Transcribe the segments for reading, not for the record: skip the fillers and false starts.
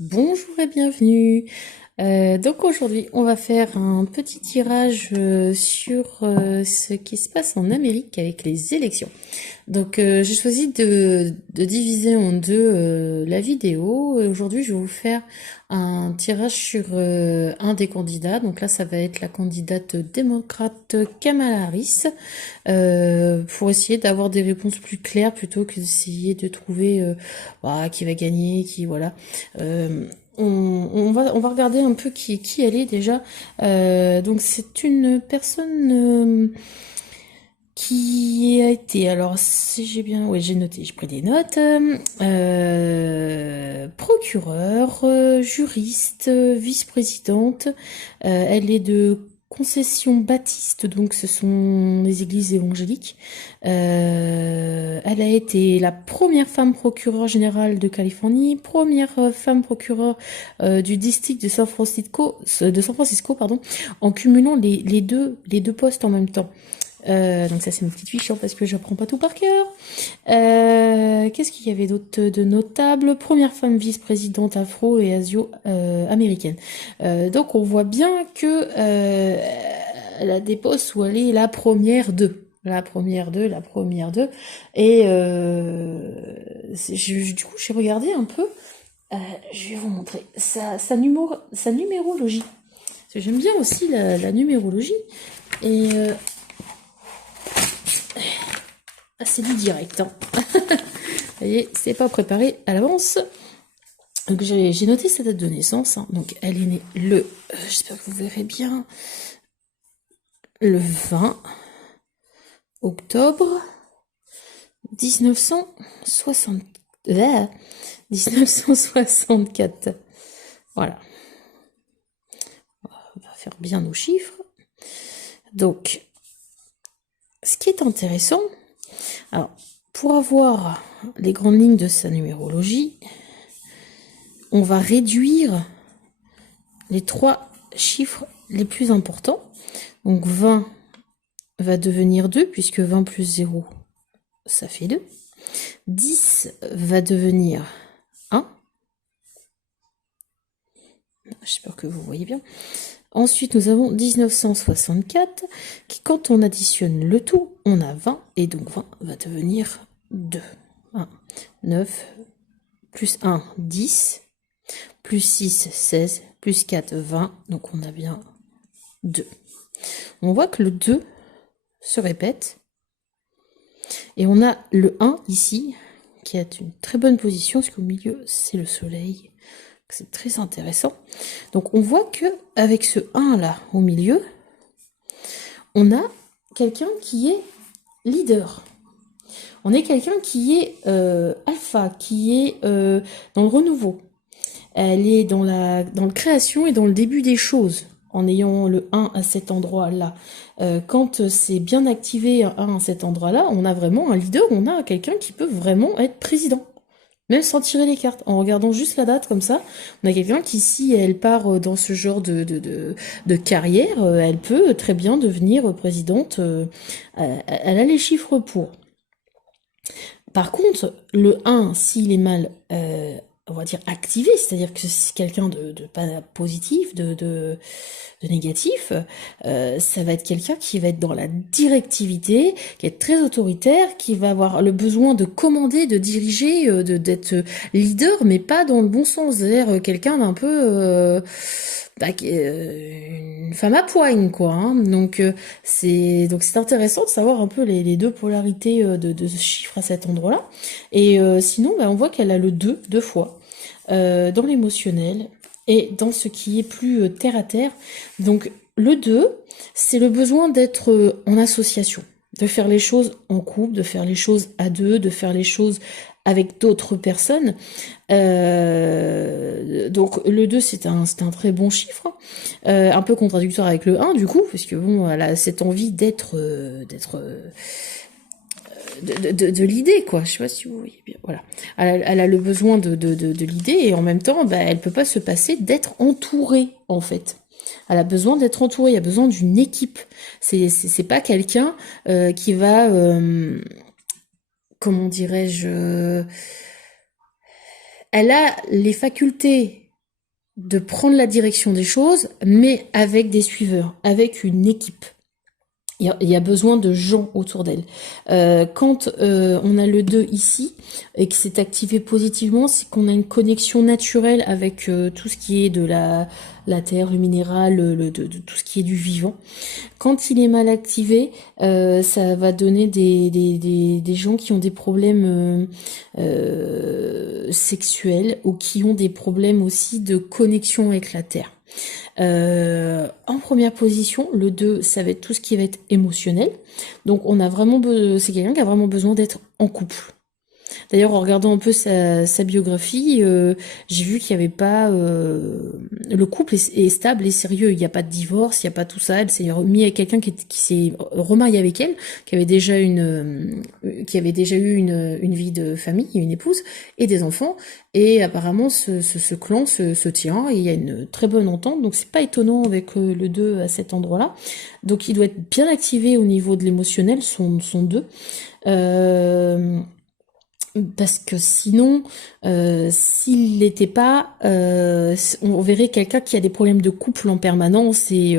Bonjour et bienvenue. Donc aujourd'hui, on va faire un petit tirage sur ce qui se passe en Amérique avec les élections. Donc j'ai choisi de diviser en deux la vidéo. Et aujourd'hui, je vais vous faire un tirage sur un des candidats. Donc là, ça va être la candidate démocrate Kamala Harris, pour essayer d'avoir des réponses plus claires plutôt que d'essayer de trouver qui va gagner, qui voilà. On va regarder un peu qui elle est déjà. Donc c'est une personne qui a été, alors si j'ai bien, oui j'ai noté, j'ai pris des notes, procureur, juriste, vice-présidente, elle est de Concession Baptiste, donc ce sont les églises évangéliques. Elle a été la première femme procureure générale de Californie, première femme procureure du district de San Francisco, pardon, en cumulant les deux postes en même temps. Donc ça c'est une petite fiche, hein, parce que j'apprends pas tout par cœur. Qu'est-ce qu'il y avait d'autre de notable? Première femme vice-présidente afro et asio-américaine. Donc on voit bien que elle a des postes où elle est la première d'eux. La première d'eux, la première d'eux. Et du coup j'ai regardé un peu. Je vais vous montrer sa numérologie. Parce que j'aime bien aussi la numérologie. Et c'est du direct, hein. Vous voyez, c'est pas préparé à l'avance. Donc j'ai noté sa date de naissance, hein. Donc elle est née j'espère que vous verrez bien, le 20 octobre 1960, 1964. Voilà. On va faire bien nos chiffres. Donc, ce qui est intéressant, alors, pour avoir les grandes lignes de sa numérologie, on va réduire les 3 chiffres les plus importants. Donc 20 va devenir 2, puisque 20 plus 0, ça fait 2. 10 va devenir 1. J'espère que vous voyez bien. Ensuite, nous avons 1964, qui, quand on additionne le tout, on a 20, et donc 20 va devenir 2. 1, 9, plus 1, 10, plus 6, 16, plus 4, 20, donc on a bien 2. On voit que le 2 se répète, et on a le 1 ici, qui est une très bonne position, parce qu'au milieu, c'est le soleil. C'est très intéressant. Donc on voit que avec ce 1 là au milieu, on a quelqu'un qui est leader. On est quelqu'un qui est alpha, qui est dans le renouveau. Elle est dans la création et dans le début des choses, en ayant le 1 à cet endroit-là. Quand c'est bien activé un 1 à cet endroit-là, on a vraiment un leader, on a quelqu'un qui peut vraiment être président. Même sans tirer les cartes, en regardant juste la date comme ça, on a quelqu'un qui, si elle part dans ce genre de carrière, elle peut très bien devenir présidente. Elle a les chiffres pour. Par contre, le 1, s'il est mal, on va dire, activé, c'est-à-dire que c'est quelqu'un de pas positif, de négatif, ça va être quelqu'un qui va être dans la directivité, qui est très autoritaire, qui va avoir le besoin de commander, de diriger, d'être leader, mais pas dans le bon sens, c'est-à-dire quelqu'un d'un peu... une femme à poigne, quoi, hein. Donc c'est intéressant de savoir un peu les deux polarités de ce chiffre à cet endroit-là. Et sinon, on voit qu'elle a le 2 deux fois dans l'émotionnel et dans ce qui est plus terre à terre. Donc le 2, c'est le besoin d'être en association, de faire les choses en couple, de faire les choses à deux, de faire les choses avec d'autres personnes. Donc le 2 c'est un très bon chiffre, hein. Un peu contradictoire avec le 1 du coup, parce que bon, elle a cette envie d'être de l'idée, quoi. Je sais pas si vous voyez bien. Voilà. Elle a le besoin de l'idée, et en même temps, elle peut pas se passer d'être entourée, en fait. Elle a besoin d'être entourée, il y a besoin d'une équipe. C'est pas quelqu'un qui va, comment dirais-je, elle a les facultés de prendre la direction des choses, mais avec des suiveurs, avec une équipe. Il y a besoin de gens autour d'elle. Quand on a le 2 ici et que c'est activé positivement, c'est qu'on a une connexion naturelle avec tout ce qui est de la terre, le minéral, de tout ce qui est du vivant. Quand il est mal activé, ça va donner des gens qui ont des problèmes sexuels ou qui ont des problèmes aussi de connexion avec la terre. En première position, le 2, ça va être tout ce qui va être émotionnel. Donc on a vraiment c'est quelqu'un qui a vraiment besoin d'être en couple. D'ailleurs, en regardant un peu sa biographie, j'ai vu qu'il n'y avait pas... le couple est stable et sérieux. Il n'y a pas de divorce, il n'y a pas tout ça. Elle s'est remise avec quelqu'un qui s'est remarié avec elle, qui avait déjà eu une vie de famille, une épouse et des enfants. Et apparemment, ce clan se tient et il y a une très bonne entente. Donc, c'est pas étonnant avec le 2 à cet endroit-là. Donc, il doit être bien activé au niveau de l'émotionnel, son 2. Parce que sinon, s'il l'était pas, on verrait quelqu'un qui a des problèmes de couple en permanence et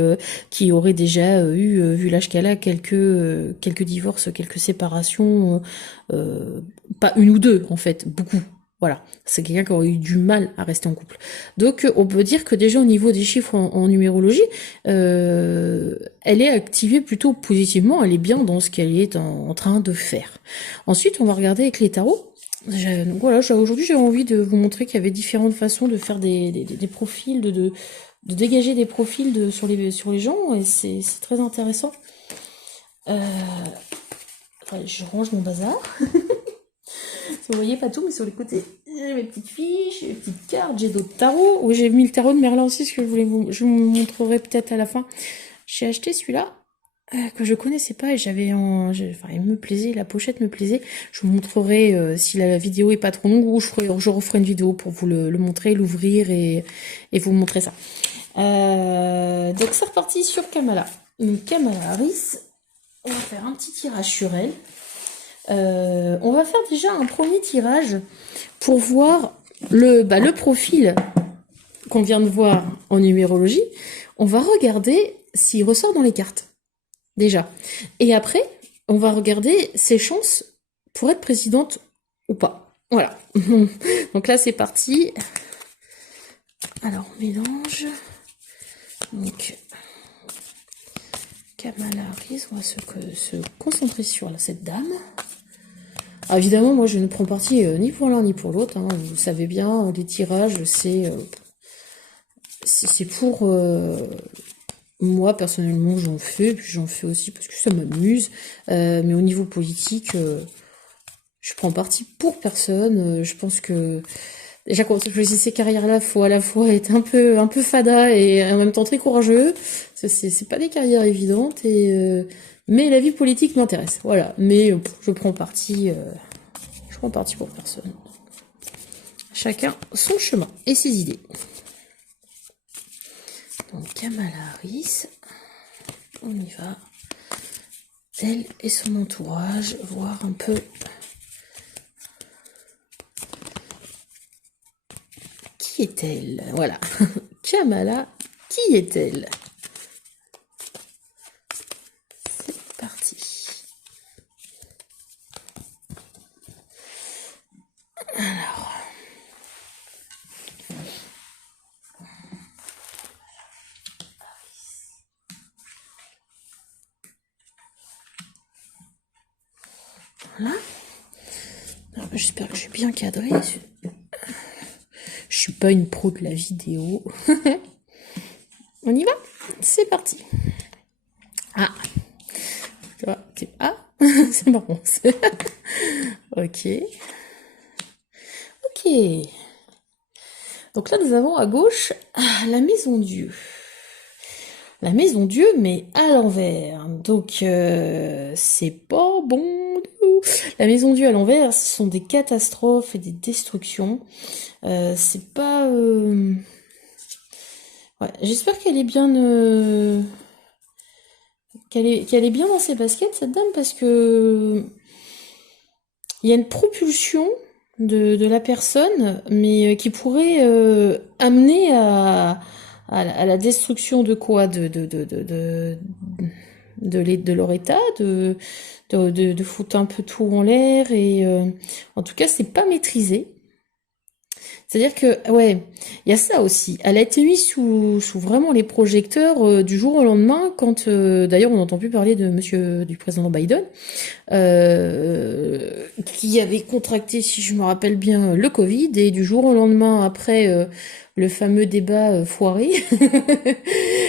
qui aurait déjà eu, vu l'âge qu'elle a, quelques divorces, quelques séparations, pas une ou deux en fait, beaucoup. Voilà, c'est quelqu'un qui aurait eu du mal à rester en couple. Donc on peut dire que déjà au niveau des chiffres en numérologie, elle est activée plutôt positivement, elle est bien dans ce qu'elle est en train de faire. Ensuite, on va regarder avec les tarots. Donc voilà, aujourd'hui j'ai envie de vous montrer qu'il y avait différentes façons de faire des profils, de dégager des profils sur les gens, et c'est très intéressant. Je range mon bazar. Vous voyez pas tout, mais sur les côtés, j'ai mes petites fiches, mes petites cartes, j'ai d'autres tarots. Oui, j'ai mis le tarot de Merlin aussi, ce que je vous montrerai peut-être à la fin. J'ai acheté celui-là, que je connaissais pas, et il me plaisait, la pochette me plaisait. Je vous montrerai si la vidéo est pas trop longue, ou je referai une vidéo pour vous le montrer, l'ouvrir et vous montrer ça. Donc c'est reparti sur Kamala. Donc Kamala Harris, on va faire un petit tirage sur elle. On va faire déjà un premier tirage pour voir le profil qu'on vient de voir en numérologie. On va regarder s'il ressort dans les cartes. Déjà. Et après, on va regarder ses chances pour être présidente ou pas. Voilà. Donc là, c'est parti. Alors, on mélange. Donc, Kamala Harris, on va se concentrer sur cette dame. Alors, évidemment, moi, je ne prends parti ni pour l'un ni pour l'autre. Hein. Vous savez bien, les tirages, c'est pour... moi, personnellement, j'en fais, puis j'en fais aussi parce que ça m'amuse. Mais au niveau politique, je prends parti pour personne. Je pense que déjà quand on choisit ces carrières-là, faut à la fois être un peu fada et en même temps très courageux. C'est pas des carrières évidentes. Mais la vie politique m'intéresse. Voilà. Mais je prends parti pour personne. Chacun son chemin et ses idées. Donc Kamala Harris, on y va. Elle et son entourage, voir un peu qui est-elle. Voilà. Kamala, qui est-elle? C'est parti. Alors. Voilà. J'espère que je suis bien cadrée. Je suis pas une pro de la vidéo. On y va? C'est parti. Ah. Ah, c'est marrant. Ok. Ok. Donc là, nous avons à gauche la maison Dieu. La maison Dieu, mais à l'envers. Donc, c'est pas bon. La maison Dieu à l'envers, ce sont des catastrophes et des destructions. C'est pas... Ouais, j'espère qu'elle est bien... qu'elle est bien dans ses baskets, cette dame, parce que... Il y a une propulsion, de la personne, mais qui pourrait amener à la destruction de quoi? De leur état, de foutre un peu tout en l'air, et en tout cas, c'est pas maîtrisé. C'est-à-dire que, ouais, il y a ça aussi. Elle a été mise sous vraiment les projecteurs du jour au lendemain, quand, d'ailleurs, on n'entend plus parler de du président Biden, qui avait contracté, si je me rappelle bien, le Covid, et du jour au lendemain, après le fameux débat foiré,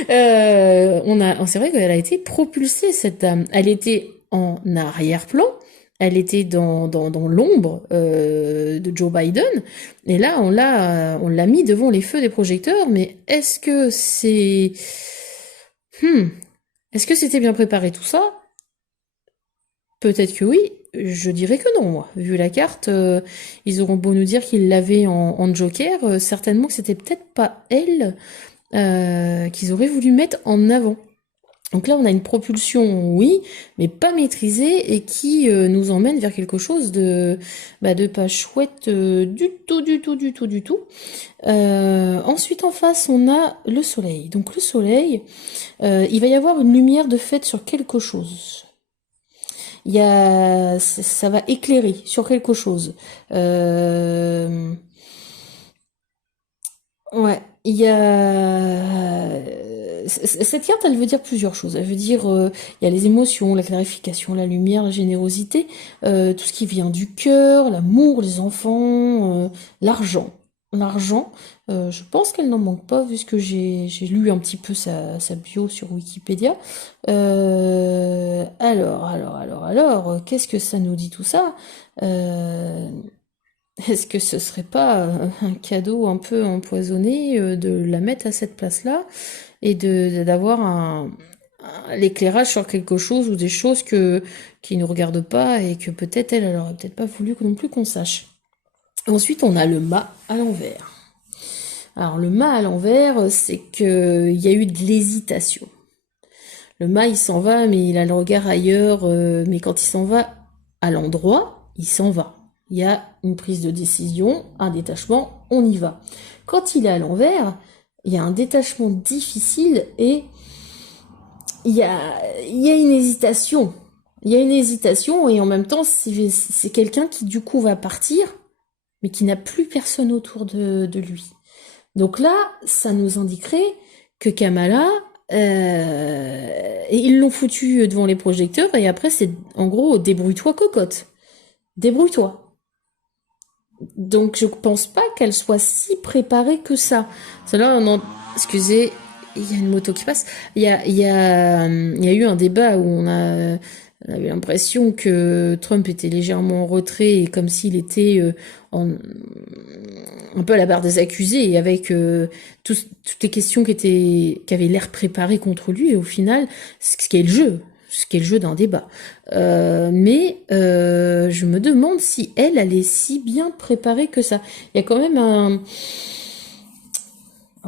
c'est vrai qu'elle a été propulsée, cette dame. Elle était en arrière-plan. Elle était dans l'ombre de Joe Biden, et là on l'a mis devant les feux des projecteurs. Mais hmm, est-ce que c'était bien préparé tout ça? Peut-être que oui, je dirais que non, moi. Vu la carte, ils auront beau nous dire qu'ils l'avaient en joker, certainement que c'était peut-être pas elle qu'ils auraient voulu mettre en avant. Donc là, on a une propulsion, oui, mais pas maîtrisée, et qui nous emmène vers quelque chose de pas chouette du tout, du tout, du tout, du tout. Ensuite, en face, on a le soleil. Donc le soleil, il va y avoir une lumière de fait sur quelque chose. Ça va éclairer sur quelque chose. Ouais, il y a cette carte, elle veut dire plusieurs choses. Elle veut dire, il y a les émotions, la clarification, la lumière, la générosité, tout ce qui vient du cœur, l'amour, les enfants, l'argent. L'argent, je pense qu'elle n'en manque pas, vu ce que j'ai lu un petit peu sa bio sur Wikipédia. Alors, qu'est-ce que ça nous dit tout ça? Est-ce que ce serait pas un cadeau un peu empoisonné de la mettre à cette place-là, et d'avoir l'éclairage sur quelque chose, ou des choses qui nous regardent pas, et que peut-être elle aurait peut-être pas voulu non plus qu'on sache. Ensuite, on a le mât à l'envers. Alors le mât à l'envers, c'est que il y a eu de l'hésitation. Le mât, il s'en va, mais il a le regard ailleurs, mais quand il s'en va à l'endroit, il s'en va. Il y a une prise de décision, un détachement, on y va. Quand il est à l'envers, il y a un détachement difficile, et il y a une hésitation. Il y a une hésitation, et en même temps, c'est quelqu'un qui du coup va partir, mais qui n'a plus personne autour de lui. Donc là, ça nous indiquerait que Kamala, et ils l'ont foutu devant les projecteurs, et après c'est en gros débrouille-toi cocotte. Débrouille-toi. Donc je pense pas qu'elle soit si préparée que ça. Excusez, il y a une moto qui passe. Il y a eu un débat où on avait l'impression que Trump était légèrement en retrait, et comme s'il était un peu à la barre des accusés, et avec toutes les questions qui avaient l'air préparées contre lui, et au final, ce qui est le jeu d'un débat. Mais je me demande si elle est si bien préparée que ça. Il y a quand même un...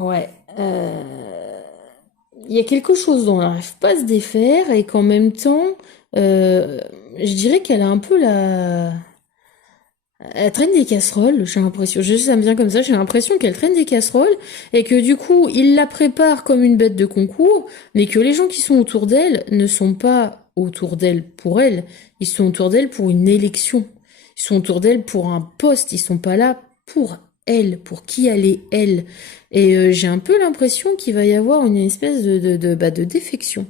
Ouais. Il y a quelque chose dont elle n'arrive pas à se défaire, et qu'en même temps, je dirais qu'elle a un peu elle traîne des casseroles, j'ai l'impression. Ça me vient comme ça, j'ai l'impression qu'elle traîne des casseroles, et que du coup, il la prépare comme une bête de concours, mais que les gens qui sont autour d'elle ne sont pas autour d'elle pour elle, ils sont autour d'elle pour une élection. Ils sont autour d'elle pour un poste, ils sont pas là pour elle, pour qui elle est elle. Et j'ai un peu l'impression qu'il va y avoir une espèce de défection.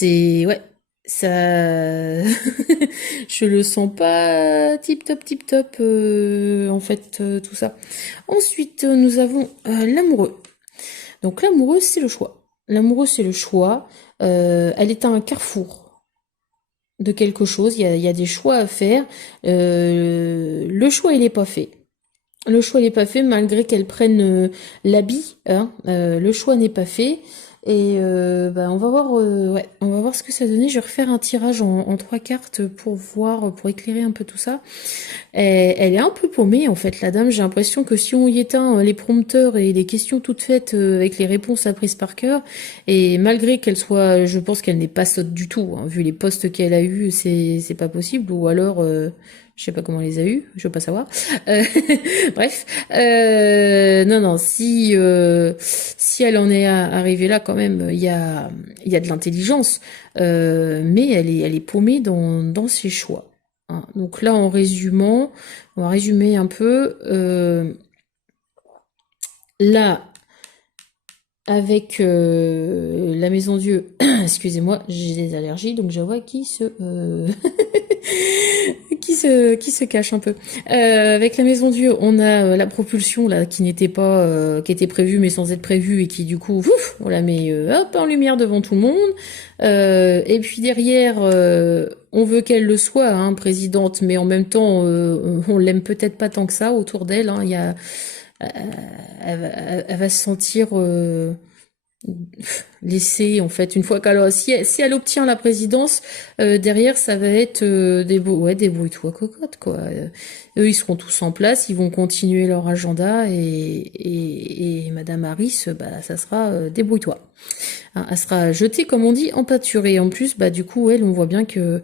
Ouais, ça, je le sens pas tip top, en fait, tout ça. Ensuite, nous avons l'amoureux. Donc l'amoureux, c'est le choix. L'amoureux, c'est le choix. Elle est à un carrefour de quelque chose. Il y a des choix à faire. Le choix, il est pas fait. Le choix n'est pas fait, malgré qu'elle prenne l'habit, hein. Le choix n'est pas fait. Et on va voir, on va voir ce que ça donnait. Je vais refaire un tirage en 3 cartes pour éclairer un peu tout ça. Elle est un peu paumée, en fait, la dame. J'ai l'impression que si on y éteint les prompteurs et les questions toutes faites avec les réponses apprises par cœur, et malgré qu'elle soit, je pense qu'elle n'est pas sotte du tout, hein, vu les postes qu'elle a eus, c'est pas possible. Ou alors, Je sais pas comment elle les a eus, je veux pas savoir. Euh, bref, non, non, si elle en est arrivée là, quand même, il y a de l'intelligence, mais elle est paumée dans ses choix. Hein. Donc là, on va résumer un peu. Là, avec la Maison Dieu, excusez-moi, j'ai des allergies, donc je vois qui se cache un peu. Avec la Maison Dieu, on a la propulsion là qui n'était pas, qui était prévue mais sans être prévue et qui du coup, ouf, on la met hop en lumière devant tout le monde. Et puis derrière, on veut qu'elle le soit, hein, présidente, mais en même temps, on l'aime peut-être pas tant que ça autour d'elle. Hein, il y a, euh, elle va se sentir laissée en fait une fois qu'elle si elle obtient la présidence, derrière ça va être débrouille-toi cocotte quoi. Eux ils seront tous en place, ils vont continuer leur agenda et Madame Harris bah ça sera débrouille-toi. Hein, elle sera jetée comme on dit en pâture et en plus bah du coup elle on voit bien que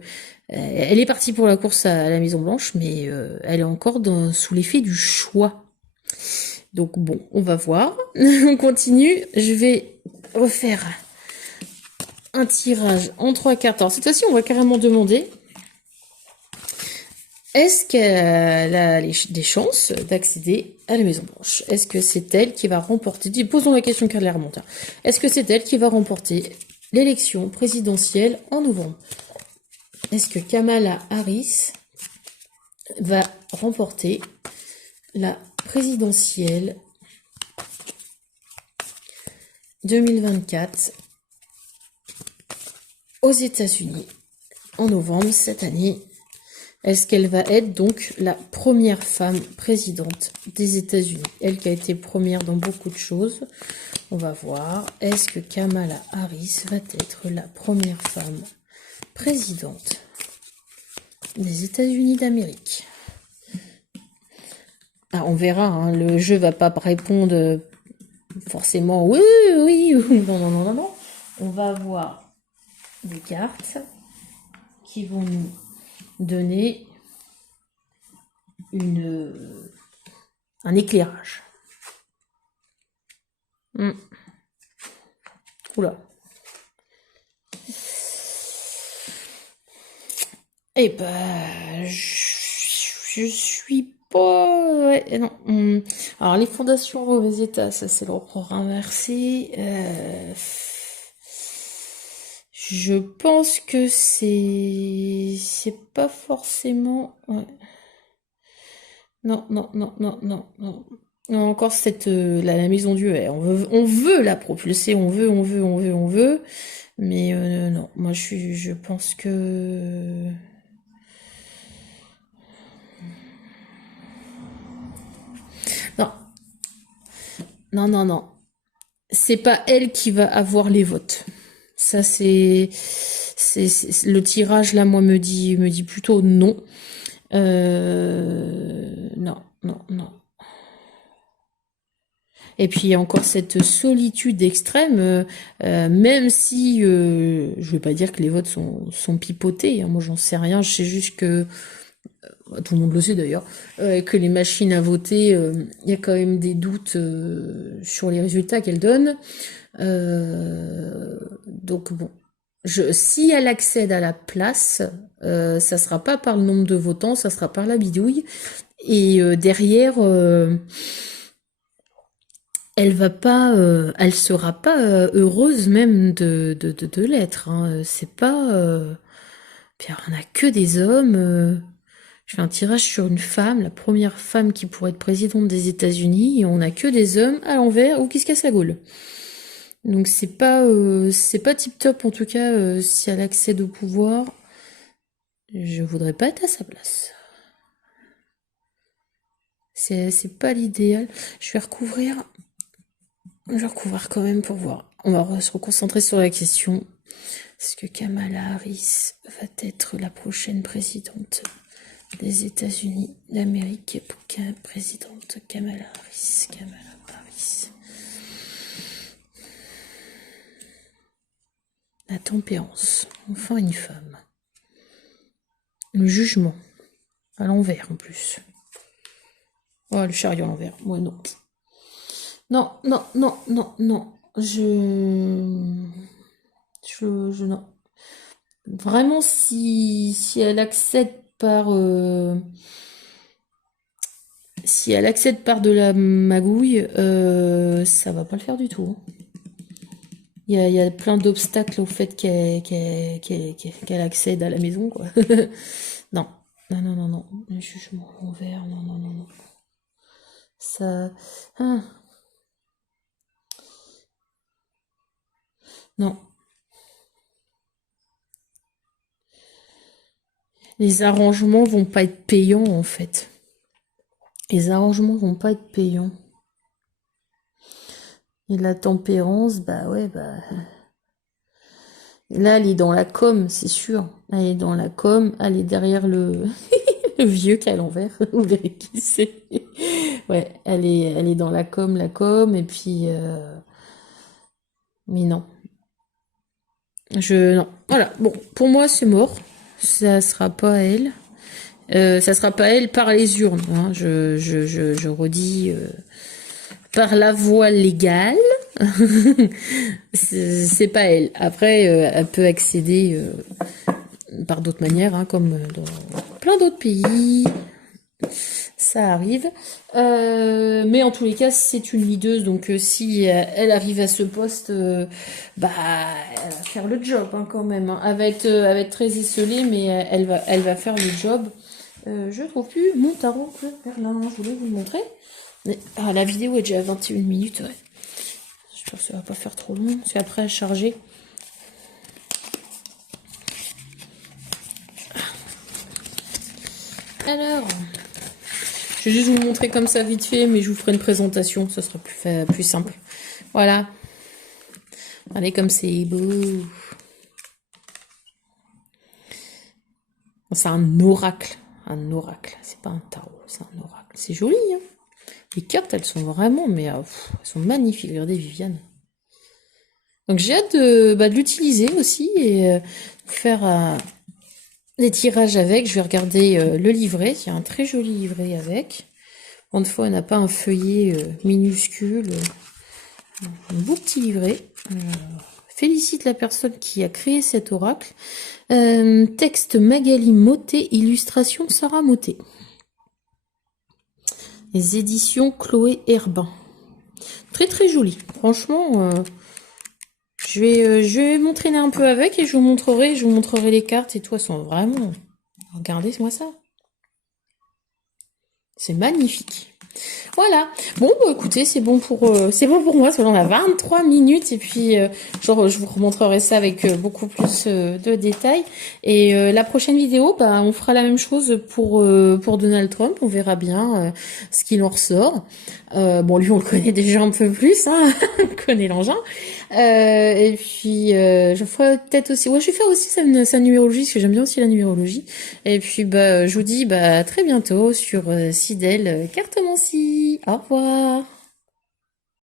elle est partie pour la course à la Maison Blanche mais elle est encore sous l'effet du choix. Donc bon, on va voir. On continue. Je vais refaire un tirage en 3 cartes. Alors cette fois-ci, on va carrément demander est-ce qu'elle a des chances d'accéder à la Maison Blanche? Est-ce que c'est elle qui va remporter, posons la question car elle remonte. Est-ce que c'est elle qui va remporter l'élection présidentielle en novembre? Est-ce que Kamala Harris va remporter la présidentielle 2024 aux États-Unis en novembre cette année? Est-ce qu'elle va être donc la première femme présidente des États-Unis? Elle qui a été première dans beaucoup de choses. On va voir. Est-ce que Kamala Harris va être la première femme présidente des États-Unis d'Amérique? Ah, on verra, hein, le jeu va pas répondre forcément oui, oui, non, non, non, non, non. On va avoir des cartes qui vont nous donner un éclairage. Oula. Eh ben, je suis pas... Ouais, non. Alors, les fondations en mauvais état, ça c'est le programme inversé. Je pense que c'est pas forcément... Ouais. Non, non, non, non, non, non. Non, encore cette la Maison Dieu, on veut la propulser, on veut, mais non, moi je pense que non, non, non, non, c'est pas elle qui va avoir les votes. Ça le tirage là, moi me dit plutôt non. Non, non, non. Et puis il y a encore cette solitude extrême, même si je veux pas dire que les votes sont pipotés, hein, moi j'en sais rien, je sais juste que tout le monde le sait d'ailleurs, que les machines à voter, il y a quand même des doutes sur les résultats qu'elles donnent. Donc bon, si elle accède à la place, ça sera pas par le nombre de votants, ça sera par la bidouille. Et derrière, elle va pas, elle sera pas heureuse même de l'être. Hein. C'est pas. Puis on a que des hommes. Je fais un tirage sur une femme, la première femme qui pourrait être présidente des États-Unis, et on a que des hommes à l'envers ou qui se cassent la gueule. Donc c'est pas tip top en tout cas si elle accède au pouvoir. Je voudrais pas être à sa place. C'est pas l'idéal. Je vais recouvrir. Je vais recouvrir quand même pour voir. On va se reconcentrer sur la question. Est-ce que Kamala Harris va être la prochaine présidente des États-Unis d'Amérique? Présidente Kamala Harris. Kamala Harris. La tempérance. Enfin une femme. Le jugement. À l'envers en plus. Oh, le chariot à l'envers. Ouais, non. Non, non, non, non, non. Non. Vraiment, si elle accède par... si elle accède par de la magouille, ça va pas le faire du tout. Il y a plein d'obstacles au fait qu'elle accède à la maison, quoi. Non, non, non, non, non. Le jugement envers, non, non, non, non. Ça... Ah. Non. Les arrangements vont pas être payants, en fait. Les arrangements vont pas être payants. Et la tempérance, bah ouais, bah... Là, elle est dans la com, c'est sûr. Elle est dans la com, elle est derrière le, le vieux qui est à l'envers. Vous verrez qui c'est. Ouais, elle est dans la com, et puis... Mais non. Non. Voilà, bon, pour moi, c'est mort. Ça sera pas elle. Ça sera pas elle par les urnes. Hein. Je redis par la voie légale. C'est pas elle. Après, elle peut accéder par d'autres manières, hein, comme dans plein d'autres pays. Ça arrive. Mais en tous les cas, c'est une leaduse. Donc, si elle arrive à ce poste, bah, elle va faire le job hein, quand même. Hein. Elle va être très esselée, mais elle va faire le job. Je trouve plus mon tarot que Berlin. Je voulais vous le montrer. Mais, la vidéo est déjà à 21 minutes. Ouais. J'espère que ça va pas faire trop long. C'est après à charger. Alors, je vais juste vous montrer comme ça vite fait, mais je vous ferai une présentation. Ça sera plus simple. Voilà. Regardez comme c'est beau. C'est un oracle. Un oracle. C'est pas un tarot, c'est un oracle. C'est joli, hein. Les cartes, elles sont vraiment, mais elles sont magnifiques. Regardez Viviane. Donc j'ai hâte de l'utiliser aussi et faire des tirages avec. Je vais regarder le livret. Il y a un très joli livret avec. Une fois, elle n'a pas un feuillet minuscule. Un beau petit livret. Félicite la personne qui a créé cet oracle. Texte Magali Motet, illustration Sarah Motet. Les éditions Chloé Herbin. Très très joli. Franchement, je vais m'entraîner un peu avec et je vous montrerai les cartes et tout. Elles sont vraiment... Regardez-moi ça. C'est magnifique. Voilà. Bon, bah, écoutez, c'est bon pour moi. Parce que là, on a 23 minutes et puis je vous remontrerai ça avec beaucoup plus de détails. Et la prochaine vidéo, bah, on fera la même chose pour Donald Trump. On verra bien ce qu'il en ressort. Bon, lui, on le connaît déjà un peu plus, hein. On connaît l'engin. Et puis, je ferai peut-être aussi... Ouais, je vais faire aussi sa numérologie, parce que j'aime bien aussi la numérologie. Et puis, bah, je vous dis à très bientôt sur Sidel Cartomancie. Au revoir.